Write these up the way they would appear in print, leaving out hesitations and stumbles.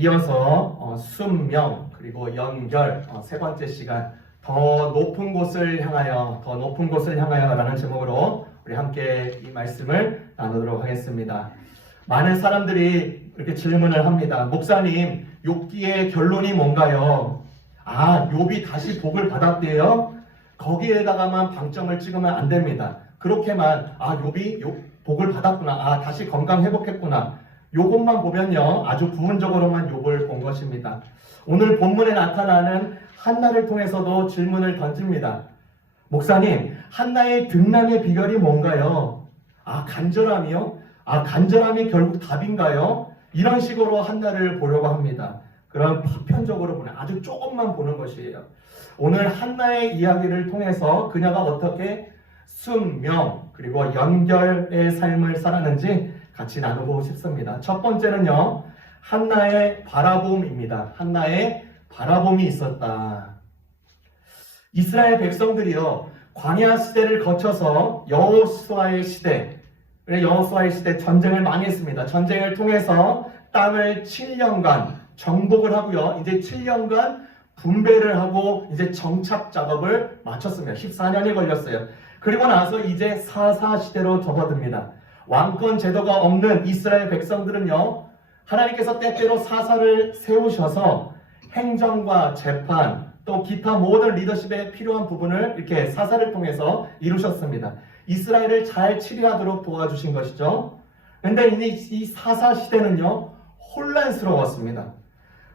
이어서 순명 그리고 연결 세 번째 시간 더 높은 곳을 향하여 라는 제목으로 우리 함께 이 말씀을 나누도록 하겠습니다. 많은 사람들이 이렇게 질문을 합니다. 목사님, 욥기의 결론이 뭔가요? 욥이 다시 복을 받았대요? 거기에다가만 방점을 찍으면 안 됩니다. 그렇게만 욥이 복을 받았구나, 다시 건강 회복했구나, 요것만 보면요, 아주 부분적으로만 욥을 본 것입니다. 오늘 본문에 나타나는 한나를 통해서도 질문을 던집니다. 목사님, 한나의 등남의 비결이 뭔가요? 간절함이요? 간절함이 결국 답인가요? 이런 식으로 한나를 보려고 합니다. 그런 파편적으로 보는, 아주 조금만 보는 것이에요. 오늘 한나의 이야기를 통해서 그녀가 어떻게 순명 그리고 연결의 삶을 살았는지 같이 나누고 싶습니다. 첫 번째는요, 한나의 바라봄입니다. 한나의 바라봄이 있었다. 이스라엘 백성들이요, 광야 시대를 거쳐서 여호수아의 시대 전쟁을 많이 했습니다. 전쟁을 통해서 땅을 7년간 정복을 하고요, 이제 7년간 분배를 하고 이제 정착 작업을 마쳤습니다. 14년이 걸렸어요. 그리고 나서 이제 사사 시대로 접어듭니다. 왕권 제도가 없는 이스라엘 백성들은요, 하나님께서 때때로 사사를 세우셔서 행정과 재판 또 기타 모든 리더십에 필요한 부분을 이렇게 사사를 통해서 이루셨습니다. 이스라엘을 잘 치리하도록 도와주신 것이죠. 그런데 이 사사 시대는요, 혼란스러웠습니다.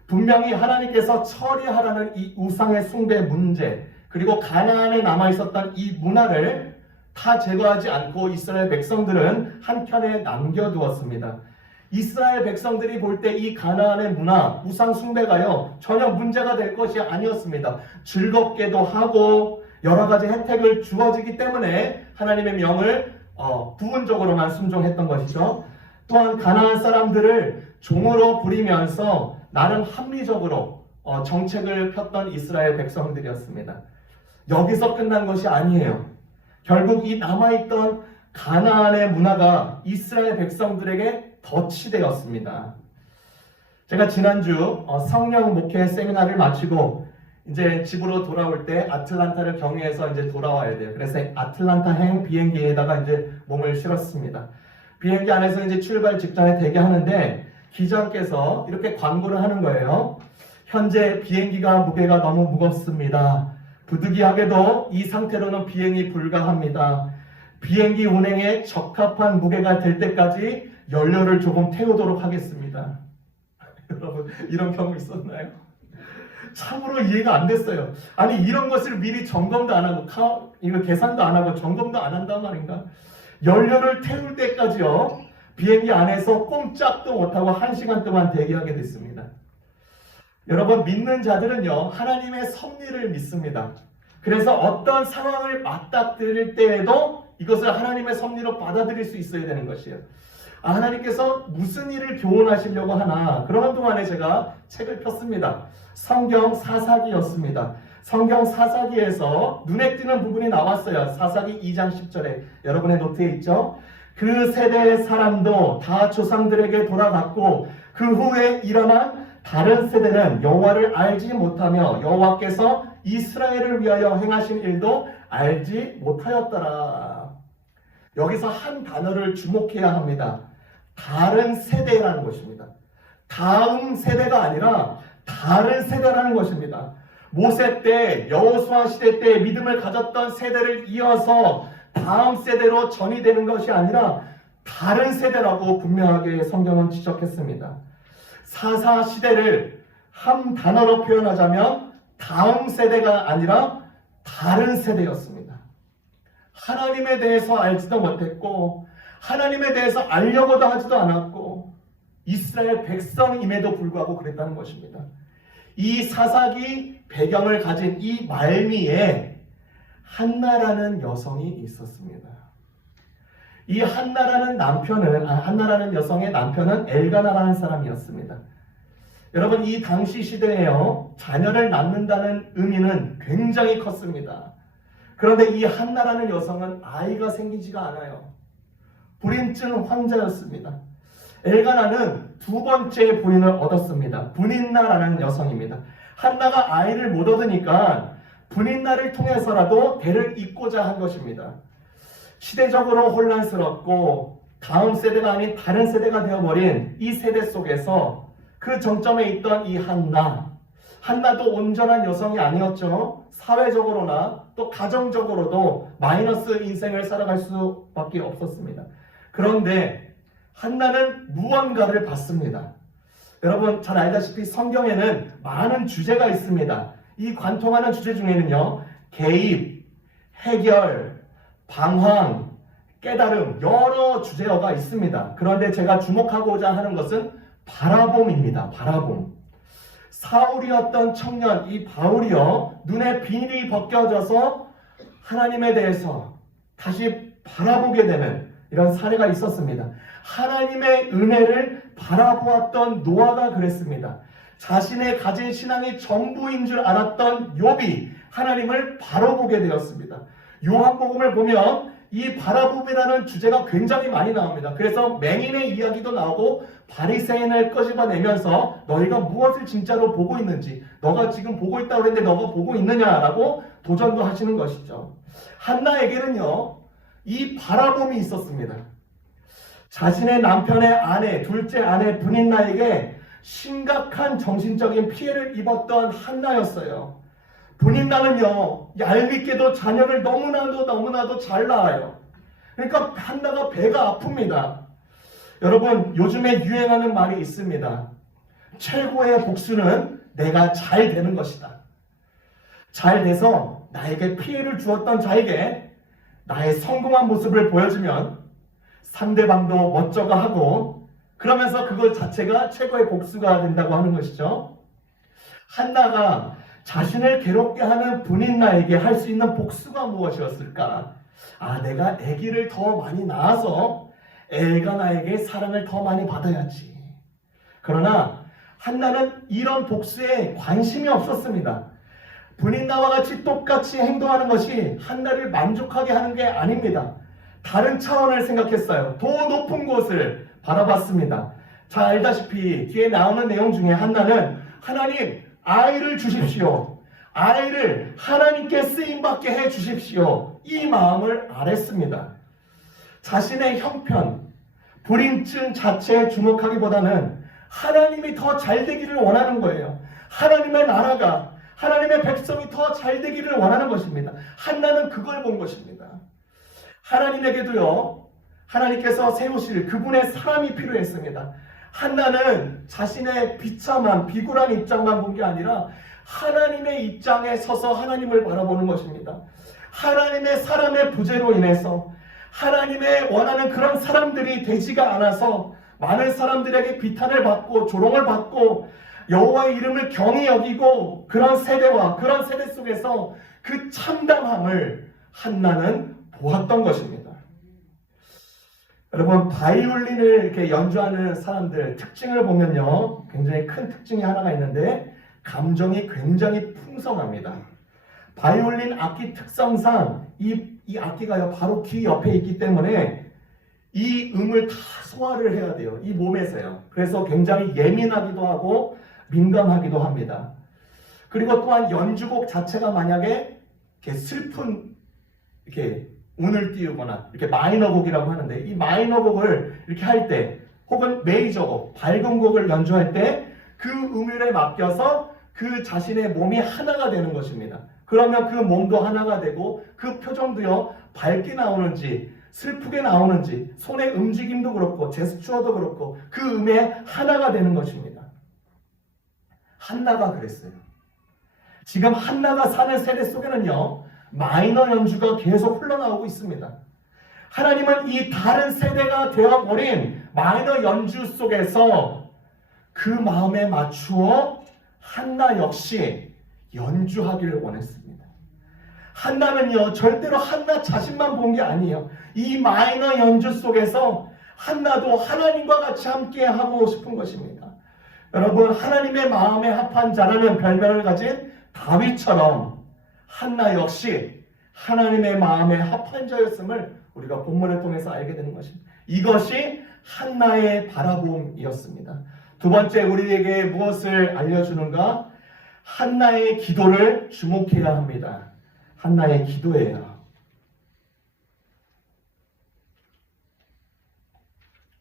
분명히 하나님께서 처리하라는 이 우상의 숭배 문제, 그리고 가나안에 남아있었던 이 문화를 다 제거하지 않고 이스라엘 백성들은 한켠에 남겨두었습니다. 이스라엘 백성들이 볼 때 이 가나안의 문화, 우상 숭배가요, 전혀 문제가 될 것이 아니었습니다. 즐겁게도 하고 여러 가지 혜택을 주어지기 때문에 하나님의 명을 부분적으로만 순종했던 것이죠. 또한 가나안 사람들을 종으로 부리면서 나름 합리적으로 정책을 폈던 이스라엘 백성들이었습니다. 여기서 끝난 것이 아니에요. 결국 이 남아있던 가나안의 문화가 이스라엘 백성들에게 덫이되었습니다. 제가 지난주 성령 목회 세미나를 마치고 이제 집으로 돌아올 때 아틀란타를 경유해서 이제 돌아와야 돼요. 그래서 아틀란타행 비행기에다가 이제 몸을 실었습니다. 비행기 안에서 이제 출발 직전에 대기하는데 기장께서 이렇게 광고를 하는 거예요. 현재 비행기가 무게가 너무 무겁습니다. 부득이하게도 이 상태로는 비행이 불가합니다. 비행기 운행에 적합한 무게가 될 때까지 연료를 조금 태우도록 하겠습니다. 여러분, 이런 경우 있었나요? 참으로 이해가 안 됐어요. 아니, 이런 것을 미리 점검도 안 하고 이거 계산도 안 하고 점검도 안 한단 말인가? 연료를 태울 때까지요, 비행기 안에서 꼼짝도 못하고 1시간 동안 대기하게 됐습니다. 여러분, 믿는 자들은요, 하나님의 섭리를 믿습니다. 그래서 어떤 상황을 맞닥뜨릴 때에도 이것을 하나님의 섭리로 받아들일 수 있어야 되는 것이에요. 하나님께서 무슨 일을 교훈하시려고 하나, 그러는 동안에 제가 책을 폈습니다. 성경 사사기였습니다. 성경 사사기에서 눈에 띄는 부분이 나왔어요. 사사기 2장 10절에 여러분의 노트에 있죠. 그 세대의 사람도 다 조상들에게 돌아갔고 그 후에 일어난 다른 세대는 여호와를 알지 못하며 여호와께서 이스라엘을 위하여 행하신 일도 알지 못하였더라. 여기서 한 단어를 주목해야 합니다. 다른 세대라는 것입니다. 다음 세대가 아니라 다른 세대라는 것입니다. 모세 때, 여호수아 시대 때 믿음을 가졌던 세대를 이어서 다음 세대로 전이되는 것이 아니라 다른 세대라고 분명하게 성경은 지적했습니다. 사사 시대를 한 단어로 표현하자면 다음 세대가 아니라 다른 세대였습니다. 하나님에 대해서 알지도 못했고 하나님에 대해서 알려고도 하지도 않았고 이스라엘 백성임에도 불구하고 그랬다는 것입니다. 이 사사기 배경을 가진 이 말미에 한나라는 여성이 있었습니다. 이 한나라는 여성의 남편은 엘가나라는 사람이었습니다. 여러분, 이 당시 시대에요, 자녀를 낳는다는 의미는 굉장히 컸습니다. 그런데 이 한나라는 여성은 아이가 생기지가 않아요. 불임증 환자였습니다. 엘가나는 두 번째 부인을 얻었습니다. 분인나라는 여성입니다. 한나가 아이를 못 얻으니까 분인나를 통해서라도 대를 잇고자 한 것입니다. 시대적으로 혼란스럽고 다음 세대가 아닌 다른 세대가 되어버린 이 세대 속에서 그 정점에 있던 이 한나도 온전한 여성이 아니었죠. 사회적으로나 또 가정적으로도 마이너스 인생을 살아갈 수밖에 없었습니다. 그런데 한나는 무언가를 받습니다. 여러분 잘 알다시피 성경에는 많은 주제가 있습니다. 이 관통하는 주제 중에는요, 개입, 해결, 방황, 깨달음, 여러 주제어가 있습니다. 그런데 제가 주목하고자 하는 것은 바라봄입니다. 바라봄. 사울이었던 청년 이 바울이요, 눈에 비닐이 벗겨져서 하나님에 대해서 다시 바라보게 되는 이런 사례가 있었습니다. 하나님의 은혜를 바라보았던 노아가 그랬습니다. 자신의 가진 신앙이 전부인 줄 알았던 욥이 하나님을 바라보게 되었습니다. 요한복음을 보면 이 바라봄이라는 주제가 굉장히 많이 나옵니다. 그래서 맹인의 이야기도 나오고 바리새인을 끄집어내면서 너희가 무엇을 진짜로 보고 있는지, 너가 지금 보고 있다고 그랬는데 너가 보고 있느냐라고 도전도 하시는 것이죠. 한나에게는요, 이 바라봄이 있었습니다. 자신의 남편의 아내, 둘째 아내 분인나에게 심각한 정신적인 피해를 입었던 한나였어요. 분인나는요, 얄밉게도 자녀를 너무나도 잘 낳아요. 그러니까 한나가 배가 아픕니다. 여러분, 요즘에 유행하는 말이 있습니다. 최고의 복수는 내가 잘 되는 것이다. 잘 돼서 나에게 피해를 주었던 자에게 나의 성공한 모습을 보여주면 상대방도 멋져가 하고, 그러면서 그것 자체가 최고의 복수가 된다고 하는 것이죠. 한나가 자신을 괴롭게 하는 분인나에게 할 수 있는 복수가 무엇이었을까? 내가 아기를 더 많이 낳아서 애가 나에게 사랑을 더 많이 받아야지. 그러나 한나는 이런 복수에 관심이 없었습니다. 분인나와 같이 똑같이 행동하는 것이 한나를 만족하게 하는 게 아닙니다. 다른 차원을 생각했어요. 더 높은 곳을 바라봤습니다. 잘 알다시피 뒤에 나오는 내용 중에 한나는 하나님, 아이를 주십시오. 아이를 하나님께 쓰임받게 해 주십시오. 이 마음을 아랬습니다. 자신의 형편, 불임증 자체에 주목하기보다는 하나님이 더 잘되기를 원하는 거예요. 하나님의 나라가, 하나님의 백성이 더 잘되기를 원하는 것입니다. 한나는 그걸 본 것입니다. 하나님에게도요, 하나님께서 세우실 그분의 사람이 필요했습니다. 한나는 자신의 비참한 비굴한 입장만 본 게 아니라 하나님의 입장에 서서 하나님을 바라보는 것입니다. 하나님의 사람의 부재로 인해서 하나님의 원하는 그런 사람들이 되지가 않아서 많은 사람들에게 비탄을 받고 조롱을 받고 여호와의 이름을 경히 여기고 그런 세대와 그런 세대 속에서 그 참담함을 한나는 보았던 것입니다. 여러분, 바이올린을 이렇게 연주하는 사람들 특징을 보면요, 굉장히 큰 특징이 하나가 있는데 감정이 굉장히 풍성합니다. 바이올린 악기 특성상 이 악기가요, 바로 귀 옆에 있기 때문에 이 음을 다 소화를 해야 돼요. 이 몸에서요. 그래서 굉장히 예민하기도 하고 민감하기도 합니다. 그리고 또한 연주곡 자체가 만약에 이렇게 슬픈 이렇게 운을 띄우거나 이렇게 마이너 곡이라고 하는데, 이 마이너 곡을 이렇게 할 때 혹은 메이저 곡, 밝은 곡을 연주할 때 그 음율에 맡겨서 그 자신의 몸이 하나가 되는 것입니다. 그러면 그 몸도 하나가 되고 그 표정도요, 밝게 나오는지 슬프게 나오는지 손의 움직임도 그렇고 제스처도 그렇고 그 음에 하나가 되는 것입니다. 한나가 그랬어요. 지금 한나가 사는 세대 속에는요, 마이너 연주가 계속 흘러나오고 있습니다. 하나님은 이 다른 세대가 되어버린 마이너 연주 속에서 그 마음에 맞추어 한나 역시 연주하기를 원했습니다. 한나는요, 절대로 한나 자신만 본 게 아니에요. 이 마이너 연주 속에서 한나도 하나님과 같이 함께 하고 싶은 것입니다. 여러분, 하나님의 마음에 합한 자라는 별명을 가진 다윗처럼 한나 역시 하나님의 마음에 합한 자였음을 우리가 본문을 통해서 알게 되는 것입니다. 이것이 한나의 바라봄이었습니다. 두 번째 우리에게 무엇을 알려주는가? 한나의 기도를 주목해야 합니다. 한나의 기도예요.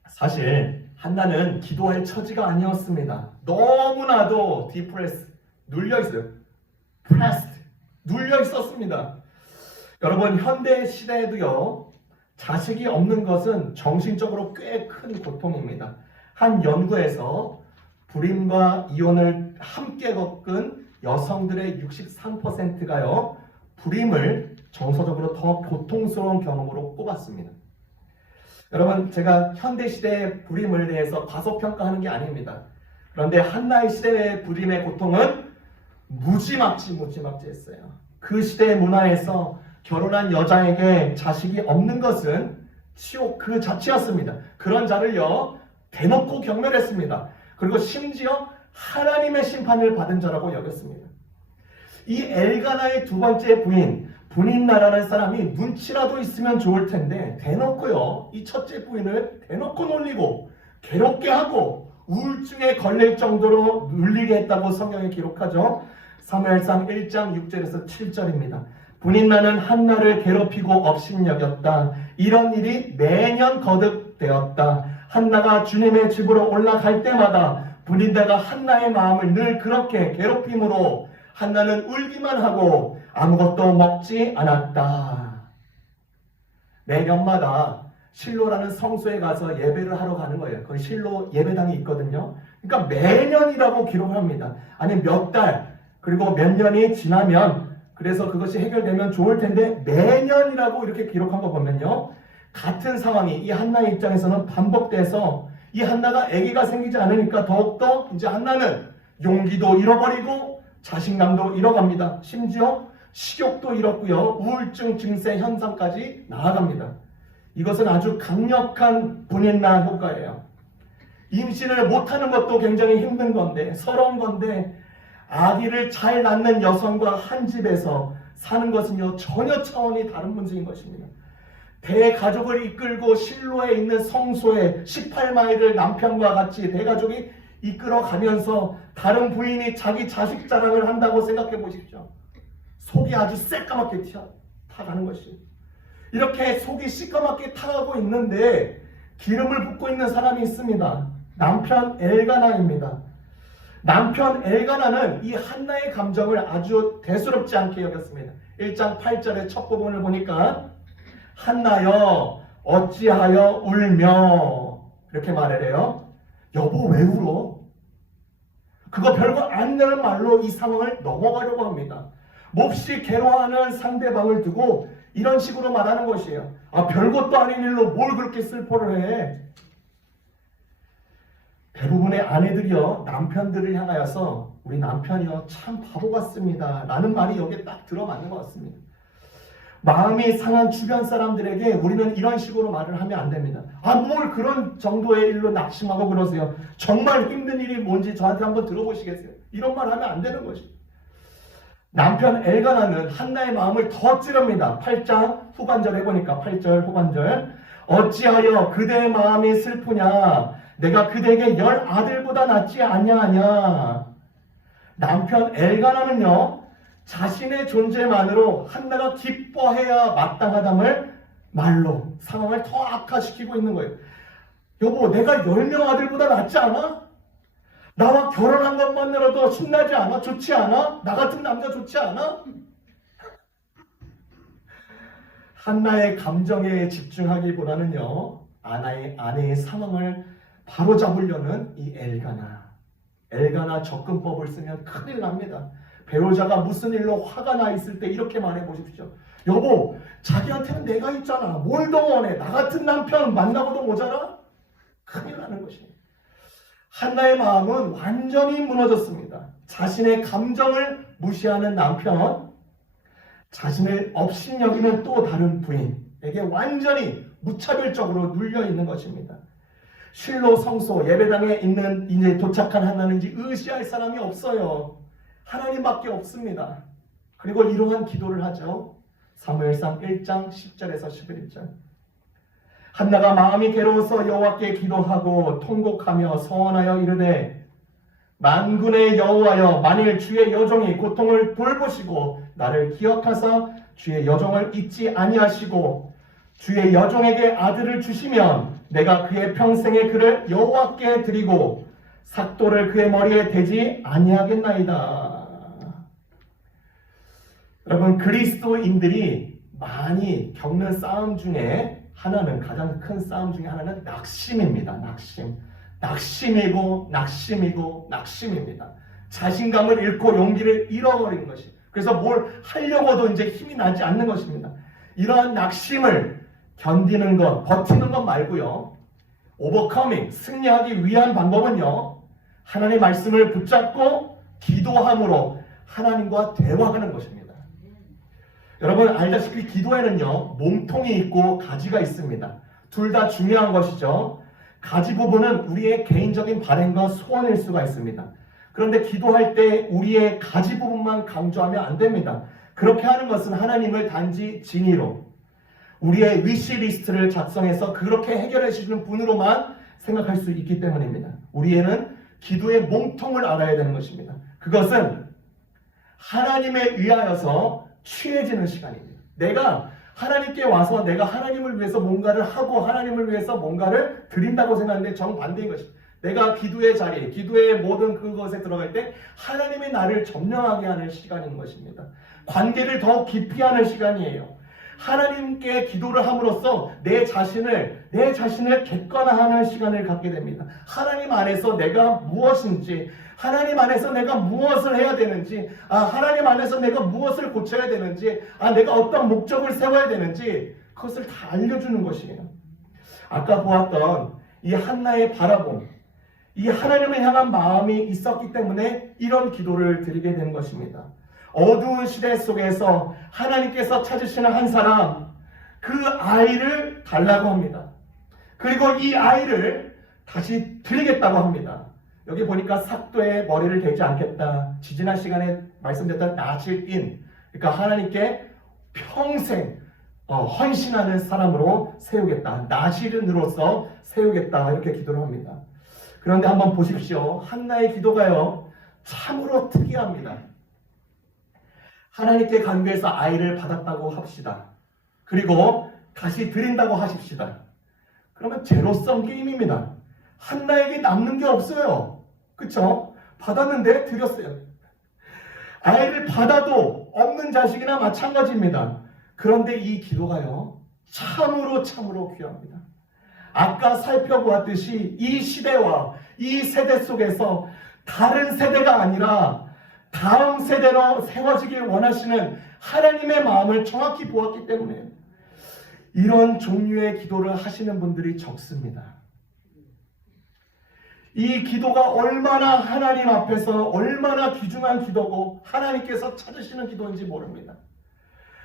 사실 한나는 기도할 처지가 아니었습니다. 너무나도 디프레스, 눌려있어요. 프레스트, 눌려있었습니다. 여러분, 현대 시대에도요, 자식이 없는 것은 정신적으로 꽤 큰 고통입니다. 한 연구에서 불임과 이혼을 함께 겪은 여성들의 63%가요, 불임을 정서적으로 더 고통스러운 경험으로 꼽았습니다. 여러분, 제가 현대 시대의 불임을 대해서 과소평가하는 게 아닙니다. 그런데 한나의 시대의 불임의 고통은 무지막지했어요. 그 시대의 문화에서 결혼한 여자에게 자식이 없는 것은 치욕 그 자체였습니다. 그런 자를요, 대놓고 경멸했습니다. 그리고 심지어 하나님의 심판을 받은 자라고 여겼습니다. 이 엘가나의 두 번째 부인, 분인나라는 사람이 눈치라도 있으면 좋을 텐데 대놓고요, 이 첫째 부인을 대놓고 놀리고 괴롭게 하고 우울증에 걸릴 정도로 눌리게 했다고 성경에 기록하죠. 사무엘상 1장 6절에서 7절입니다. 분인나는 한나를 괴롭히고 업신여겼다. 이런 일이 매년 거듭되었다. 한나가 주님의 집으로 올라갈 때마다 분인나가 한나의 마음을 늘 그렇게 괴롭힘으로 한나는 울기만 하고 아무것도 먹지 않았다. 매년마다 실로라는 성소에 가서 예배를 하러 가는 거예요. 거기 실로 예배당이 있거든요. 그러니까 매년이라고 기록을 합니다. 아니 몇 달, 그리고 몇 년이 지나면, 그래서 그것이 해결되면 좋을 텐데 매년이라고 이렇게 기록한 거 보면요, 같은 상황이 이 한나의 입장에서는 반복돼서 이 한나가 아기가 생기지 않으니까 더욱더 이제 한나는 용기도 잃어버리고 자신감도 잃어갑니다. 심지어 식욕도 잃었고요, 우울증 증세 현상까지 나아갑니다. 이것은 아주 강력한 분인나 효과예요. 임신을 못하는 것도 굉장히 힘든 건데, 서러운 건데, 아기를 잘 낳는 여성과 한 집에서 사는 것은요, 전혀 차원이 다른 문제인 것입니다. 대가족을 이끌고 실로에 있는 성소에 18마일을 남편과 같이 대가족이 이끌어가면서 다른 부인이 자기 자식 자랑을 한다고 생각해 보십시오. 속이 아주 새까맣게 타가는 것이. 이렇게 속이 시꺼멓게 타가고 있는데 기름을 붓고 있는 사람이 있습니다. 남편 엘가나입니다. 남편 엘가나는 이 한나의 감정을 아주 대수롭지 않게 여겼습니다. 1장 8절의 첫 부분을 보니까 한나여 어찌하여 울며, 이렇게 말을 해요. 여보 왜 울어? 그거 별거 아니라는 말로 이 상황을 넘어가려고 합니다. 몹시 괴로워하는 상대방을 두고 이런 식으로 말하는 것이에요. 아, 별것도 아닌 일로 뭘 그렇게 슬퍼를 해? 대부분의 아내들이요, 남편들을 향하여서 우리 남편이요 참 바보 같습니다 라는 말이 여기에 딱 들어맞는 것 같습니다. 마음이 상한 주변 사람들에게 우리는 이런 식으로 말을 하면 안 됩니다. 아, 뭘 그런 정도의 일로 낙심하고 그러세요? 정말 힘든 일이 뭔지 저한테 한번 들어보시겠어요? 이런 말 하면 안 되는 것이. 남편 엘가나는 한나의 마음을 더 찌릅니다. 8장 후반절에 보니까 8절 후반절, 어찌하여 그대의 마음이 슬프냐? 내가 그대에게 10아들보다 낫지 아니하냐? 남편 엘가나는요, 자신의 존재만으로 한나가 기뻐해야 마땅하담을 말로 상황을 더 악화시키고 있는 거예요. 여보, 내가 10명 아들보다 낫지 않아? 나와 결혼한 것만으로도 신나지 않아? 좋지 않아? 나 같은 남자 좋지 않아? 한나의 감정에 집중하기보다는요, 아내의 상황을 바로잡으려는 이 엘가나 접근법을 쓰면 큰일 납니다. 배우자가 무슨 일로 화가 나 있을 때 이렇게 말해 보십시오. 여보, 자기한테는 내가 있잖아. 뭘 더 원해? 나 같은 남편 만나고도 모자라? 큰일 나는 것이에요. 한나의 마음은 완전히 무너졌습니다. 자신의 감정을 무시하는 남편, 자신을 업신여기는 또 다른 부인에게 완전히 무차별적으로 눌려 있는 것입니다. 실로 성소 예배당에 있는 이제 도착한 한나는 이제 의지할 사람이 없어요. 하나님밖에 없습니다. 그리고 이러한 기도를 하죠. 사무엘상 1장 10절에서 11절. 한나가 마음이 괴로워서 여호와께 기도하고 통곡하며 서원하여 이르되 만군의 여호와여, 만일 주의 여종이 고통을 돌보시고 나를 기억하사 주의 여종을 잊지 아니하시고 주의 여종에게 아들을 주시면 내가 그의 평생의 그를 여호와께 드리고 삭도를 그의 머리에 대지 아니하겠나이다. 여러분, 그리스도인들이 많이 겪는 싸움 중에 하나는, 가장 큰 싸움 중에 하나는 낙심입니다. 낙심입니다. 자신감을 잃고 용기를 잃어버리는 것이. 그래서 뭘 하려고도 이제 힘이 나지 않는 것입니다. 이러한 낙심을 견디는 것, 버티는 것 말고요. 오버커밍, 승리하기 위한 방법은요. 하나님의 말씀을 붙잡고 기도함으로 하나님과 대화하는 것입니다. 여러분 알다시피 기도에는요. 몸통이 있고 가지가 있습니다. 둘 다 중요한 것이죠. 가지 부분은 우리의 개인적인 바램과 소원일 수가 있습니다. 그런데 기도할 때 우리의 가지 부분만 강조하면 안 됩니다. 그렇게 하는 것은 하나님을 단지 진의로, 우리의 위시리스트를 작성해서 그렇게 해결해 주시는 분으로만 생각할 수 있기 때문입니다. 우리에는 기도의 몸통을 알아야 되는 것입니다. 그것은 하나님에 의하여서 취해지는 시간입니다. 내가 하나님께 와서 내가 하나님을 위해서 뭔가를 하고 하나님을 위해서 뭔가를 드린다고 생각하는데 정반대인 것입니다. 내가 기도의 자리, 기도의 모든 그것에 들어갈 때 하나님의 나를 점령하게 하는 시간인 것입니다. 관계를 더 깊이 하는 시간이에요. 하나님께 기도를 함으로써 내 자신을 객관화하는 시간을 갖게 됩니다. 하나님 안에서 내가 무엇인지, 하나님 안에서 내가 무엇을 해야 되는지, 하나님 안에서 내가 무엇을 고쳐야 되는지, 내가 어떤 목적을 세워야 되는지 그것을 다 알려주는 것이에요. 아까 보았던 이 한나의 바라봄, 이 하나님을 향한 마음이 있었기 때문에 이런 기도를 드리게 된 것입니다. 어두운 시대 속에서 하나님께서 찾으시는 한 사람, 그 아이를 달라고 합니다. 그리고 이 아이를 다시 드리겠다고 합니다. 여기 보니까 삭도에 머리를 대지 않겠다. 지지난 시간에 말씀드렸던 나실인, 그러니까 하나님께 평생 헌신하는 사람으로 세우겠다. 나실인으로서 세우겠다. 이렇게 기도를 합니다. 그런데 한번 보십시오. 한나의 기도가요, 참으로 특이합니다. 하나님께 간구해서 아이를 받았다고 합시다. 그리고 다시 드린다고 하십시다. 그러면 제로섬 게임입니다. 한나에게 남는 게 없어요. 그쵸? 받았는데 드렸어요. 아이를 받아도 없는 자식이나 마찬가지입니다. 그런데 이 기도가요, 참으로 귀합니다. 아까 살펴보았듯이 이 시대와 이 세대 속에서 다른 세대가 아니라 다음 세대로 세워지길 원하시는 하나님의 마음을 정확히 보았기 때문에 이런 종류의 기도를 하시는 분들이 적습니다. 이 기도가 얼마나 하나님 앞에서 얼마나 귀중한 기도고 하나님께서 찾으시는 기도인지 모릅니다.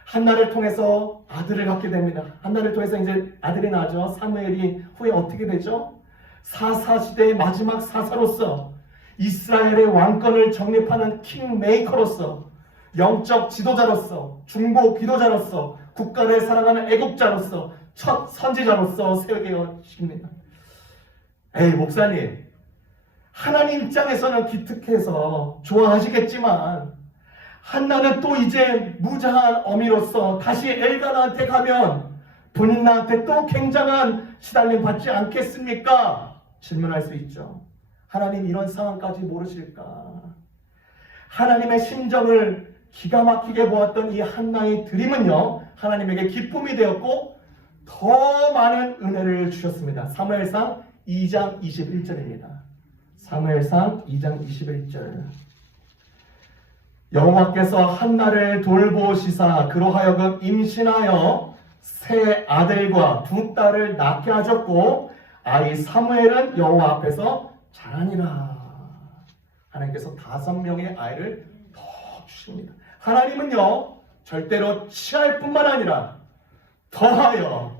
한나를 통해서 아들을 갖게 됩니다. 한나를 통해서 이제 아들이 나죠. 사무엘이 후에 어떻게 되죠? 사사시대의 마지막 사사로서 이스라엘의 왕권을 정립하는 킹메이커로서, 영적 지도자로서, 중보 기도자로서, 국가를 사랑하는 애국자로서, 첫 선지자로서 세워지십니다. 에이 목사님, 하나님 입장에서는 기특해서 좋아하시겠지만 한나는 또 이제 무장한 어미로서 다시 엘가나한테 가면 본인한테 또 굉장한 시달림 받지 않겠습니까? 질문할 수 있죠. 하나님 이런 상황까지 모르실까? 하나님의 심정을 기가 막히게 보았던 이 한나의 드림은요, 하나님에게 기쁨이 되었고 더 많은 은혜를 주셨습니다. 사무엘상 2장 21절입니다. 사무엘상 2장 21절. 여호와께서 한나를 돌보시사 그로 하여금 임신하여 세 아들과 두 딸을 낳게 하셨고 아이 사무엘은 여호와 앞에서 자라니라. 하나님께서 5명의 아이를 더 주십니다. 하나님은요, 절대로 취할 뿐만 아니라 더하여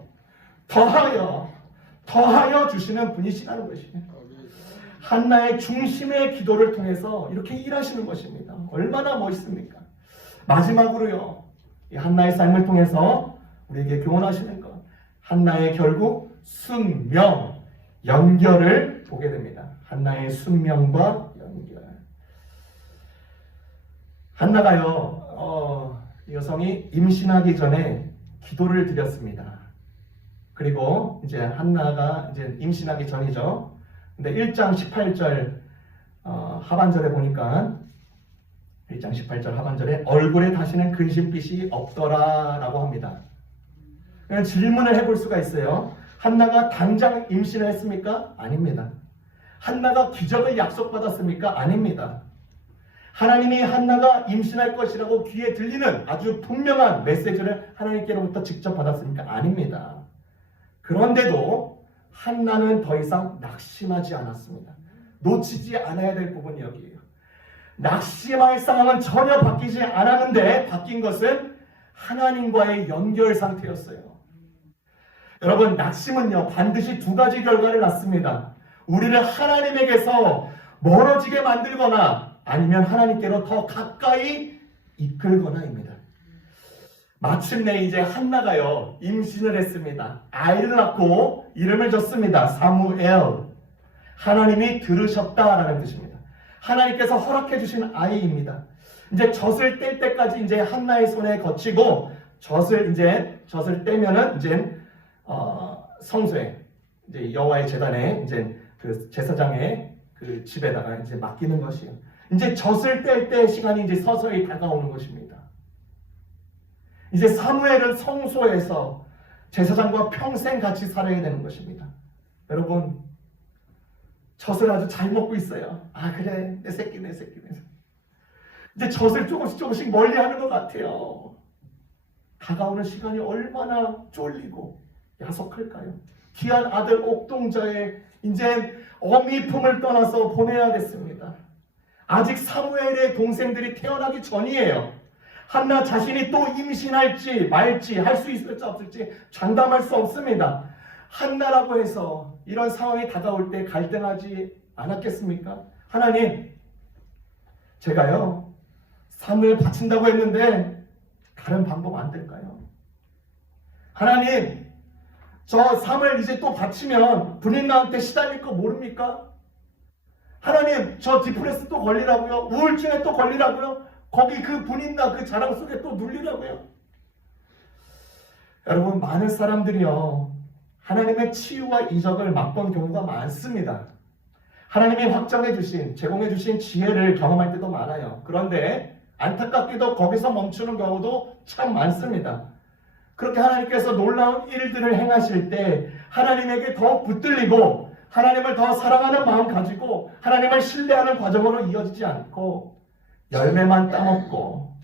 주시는 분이시라는 것입니다. 한나의 중심의 기도를 통해서 이렇게 일하시는 것입니다. 얼마나 멋있습니까? 마지막으로요, 이 한나의 삶을 통해서 우리에게 교훈하시는 것, 한나의 결국 순명, 연결을 보게 됩니다. 한나의 순명과 연결. 한나가요, 이 여성이 임신하기 전에 기도를 드렸습니다. 그리고 이제 한나가 이제 임신하기 전이죠. 근데 1장 18절 하반절에 보니까 1장 18절 하반절에 얼굴에 다시는 근심빛이 없더라 라고 합니다. 그냥 질문을 해볼 수가 있어요. 한나가 당장 임신을 했습니까? 아닙니다. 한나가 기적을 약속받았습니까? 아닙니다. 하나님이 한나가 임신할 것이라고 귀에 들리는 아주 분명한 메시지를 하나님께로부터 직접 받았습니까? 아닙니다. 그런데도 한나는 더 이상 낙심하지 않았습니다. 놓치지 않아야 될 부분이 여기에요. 낙심할 상황은 전혀 바뀌지 않았는데 바뀐 것은 하나님과의 연결 상태였어요. 여러분, 낙심은요 반드시 두 가지 결과를 낳습니다. 우리를 하나님에게서 멀어지게 만들거나 아니면 하나님께로 더 가까이 이끌거나입니다. 마침내 이제 한나가요 임신을 했습니다. 아이를 낳고 이름을 줬습니다. 사무엘. 하나님이 들으셨다라는 뜻입니다. 하나님께서 허락해 주신 아이입니다. 이제 젖을 뗄 때까지 이제 한나의 손에 거치고 젖을 떼면은 이제 성소에 이제 여호와의 제단에 이제 그 제사장의 그 집에다가 이제 맡기는 것이에요. 이제 젖을 뗄 때 시간이 이제 서서히 다가오는 것입니다. 이제 사무엘은 성소에서 제사장과 평생 같이 살아야 되는 것입니다. 여러분, 젖을 아주 잘 먹고 있어요. 아, 그래, 내 새끼. 이제 젖을 조금씩 멀리하는 것 같아요. 다가오는 시간이 얼마나 쫄리고 야속할까요? 귀한 아들 옥동자의 이제 어미 품을 떠나서 보내야겠습니다. 아직 사무엘의 동생들이 태어나기 전이에요. 한나 자신이 또 임신할지 말지 할 수 있을지 없을지 장담할 수 없습니다. 한나라고 해서 이런 상황이 다가올 때 갈등하지 않았겠습니까? 하나님, 제가요 사무엘 바친다고 했는데 다른 방법 안 될까요? 하나님, 저 사무엘 이제 또 바치면 분인나한테 시달릴 거 모릅니까? 하나님, 저 디프레스 또 걸리라고요? 우울증에 또 걸리라고요? 거기 그 분인나 그 자랑 속에 또 눌리라고요? 여러분, 많은 사람들이요 하나님의 치유와 이적을 맛본 경우가 많습니다. 하나님이 확정해 주신, 제공해 주신 지혜를 경험할 때도 많아요. 그런데 안타깝게도 거기서 멈추는 경우도 참 많습니다. 그렇게 하나님께서 놀라운 일들을 행하실 때 하나님에게 더 붙들리고 하나님을 더 사랑하는 마음 가지고 하나님을 신뢰하는 과정으로 이어지지 않고 열매만 따먹고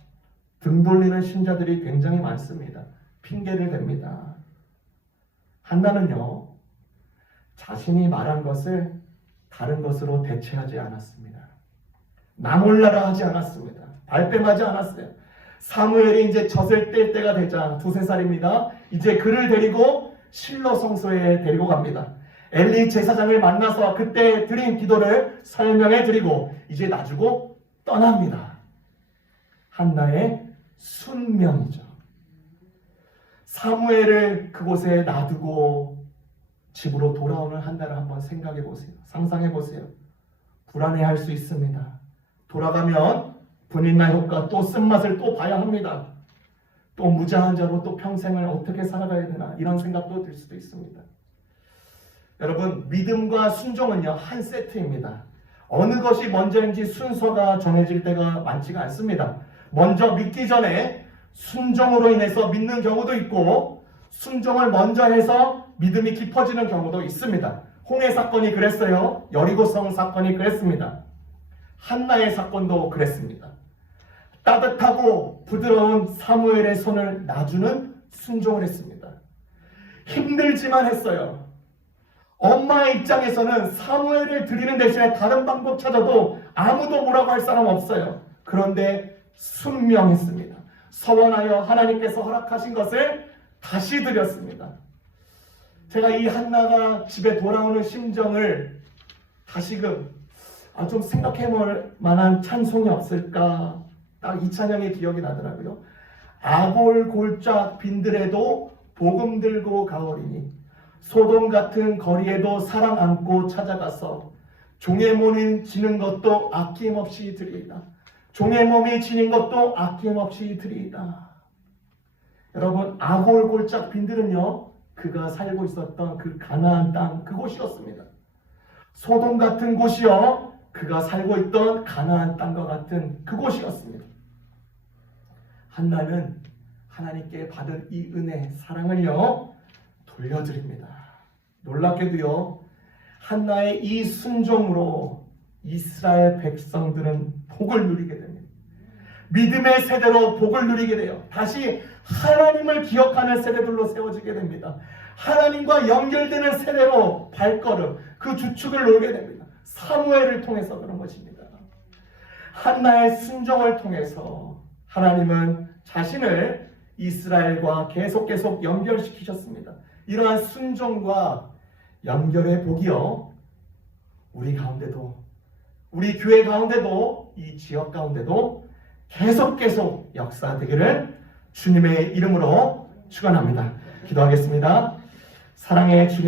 등 돌리는 신자들이 굉장히 많습니다. 핑계를 댑니다. 한나는요 자신이 말한 것을 다른 것으로 대체하지 않았습니다. 나 몰라라 하지 않았습니다. 발뺌하지 않았어요. 사무엘이 이제 젖을 뗄 때가 되자 2~3살입니다. 이제 그를 데리고 실로 성소에 데리고 갑니다. 엘리 제사장을 만나서 그때 드린 기도를 설명해 드리고 이제 놔주고 떠납니다. 한나의 순명이죠. 사무엘을 그곳에 놔두고 집으로 돌아오는 한나를 한번 생각해 보세요. 상상해 보세요. 불안해할 수 있습니다. 돌아가면 분인나 효과 또 쓴맛을 또 봐야 합니다. 또 무자한 자로 또 평생을 어떻게 살아가야 되나 이런 생각도 들 수도 있습니다. 여러분, 믿음과 순종은요 한 세트입니다. 어느 것이 먼저인지 순서가 정해질 때가 많지가 않습니다. 먼저 믿기 전에 순종으로 인해서 믿는 경우도 있고 순종을 먼저 해서 믿음이 깊어지는 경우도 있습니다. 홍해 사건이 그랬어요. 여리고성 사건이 그랬습니다. 한나의 사건도 그랬습니다. 따뜻하고 부드러운 사무엘의 손을 놔주는 순종을 했습니다. 힘들지만 했어요. 엄마의 입장에서는 사무엘을 드리는 대신에 다른 방법 찾아도 아무도 뭐라고 할 사람 없어요. 그런데 순명했습니다. 서원하여 하나님께서 허락하신 것을 다시 드렸습니다. 제가 이 한나가 집에 돌아오는 심정을 다시금 좀 생각해 볼 만한 찬송이 없을까? 딱 이 찬양의 기억이 나더라고요. 아골 골짝 빈들에도 복음 들고 가오리니 소돔 같은 거리에도 사랑 안고 찾아가서 종의 몸이 지는 것도 아낌없이 드리이다. 종의 몸이 지닌 것도 아낌없이 드리이다. 여러분, 아골 골짝 빈들은요, 그가 살고 있었던 그 가나안 땅 그곳이었습니다. 소돔 같은 곳이요, 그가 살고 있던 가나안 땅과 같은 그곳이었습니다. 한나는 하나님께 받은 이 은혜, 사랑을요, 돌려드립니다. 놀랍게도요, 한나의 이 순종으로 이스라엘 백성들은 복을 누리게 됩니다. 믿음의 세대로 복을 누리게 돼요. 다시 하나님을 기억하는 세대들로 세워지게 됩니다. 하나님과 연결되는 세대로 발걸음, 그 주축을 놓게 됩니다. 사무엘을 통해서 그런 것입니다. 한나의 순종을 통해서 하나님은 자신을 이스라엘과 계속 연결시키셨습니다. 이러한 순종과 연결의 복이요, 우리 가운데도, 우리 교회 가운데도, 이 지역 가운데도 계속 역사되기를 주님의 이름으로 축원합니다. 기도하겠습니다. 사랑의 주님,